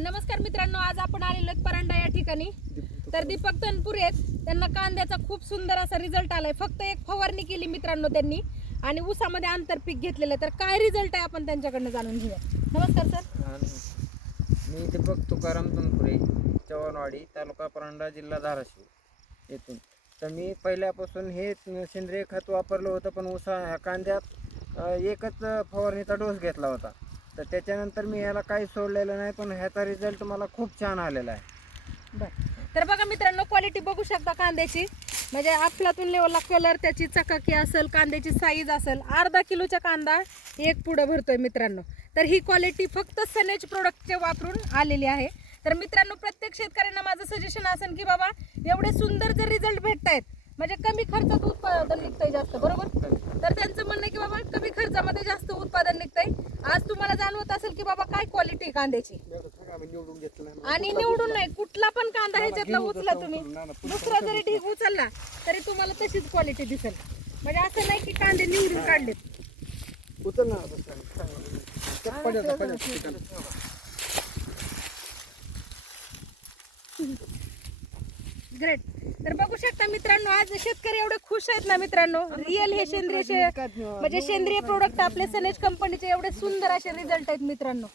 नमस्कार मित्रांनो, आज आपण आलेलो आहोत परांडा या ठिकाणी. तर दीपक तनपुरे आहेत. त्यांना कांद्याचा खूप सुंदर असा रिझल्ट आलाय. फक्त एक फवारणी केली मित्रांनो त्यांनी आणि ऊसामध्ये आंतरपीक घेतलेलं. तर काय रिझल्ट आहे आपण त्यांच्याकडनं जाणून घेऊया. नमस्कार सर. मी दीपक तुकाराम तनपुरे, चव्हाणवाडी, तालुका परांडा, जिल्हा धाराशिव येथून. तर मी पहिल्यापासून हे सेंद्रिय खत वापरलं होतं, पण कांद्यात एकच फवारणीचा डोस घेतला होता. तर त्याच्यानंतर मी ह्याला काही सोडलेलं नाही, पण ह्याचा रिझल्ट मला खूप छान आलेला आहे. बरं, तर बघा मित्रांनो, क्वालिटी बघू शकता कांद्याची. म्हणजे अफलातून लेवलला कलर, त्याची चकाकी असेल, कांद्याची साईज असेल. अर्धा किलोचा कांदा एक पुढं भरतोय मित्रांनो. तर ही क्वालिटी फक्त सनेज प्रोडक्टचे वापरून आलेली आहे. तर मित्रांनो, प्रत्येक शेतकऱ्यांना माझं सजेशन असेल की बाबा, एवढे सुंदर जर रिझल्ट भेटतायत म्हणजे कमी खर्चात उत्पादन निघतंय जास्त, बरोबर. तर त्यांचं म्हणणं आहे की बाबा कमी खर्चामध्ये जास्त उत्पादन निघतंय. आज तुम्हाला जाणवत असेल की बाबा काय क्वालिटी कांद्याची. आणि निवडून नाही, कुठला पण कांदा ह्याच्यातला उचला तुम्ही, दुसरा जरी ढीग उचलला तरी तुम्हाला तशीच क्वालिटी दिसेल. म्हणजे असं नाही की कांदे निवडून काढलेत. ग्रेट. तर बघू शकता मित्रांनो, आज शेतकरी एवढे खुश आहेत ना मित्रांनो. रिअल हे सेंद्रिय म्हणजे सेंद्रिय प्रोडक्ट आपले सनेज कंपनीचे एवढे सुंदर असे रिझल्ट आहेत मित्रांनो.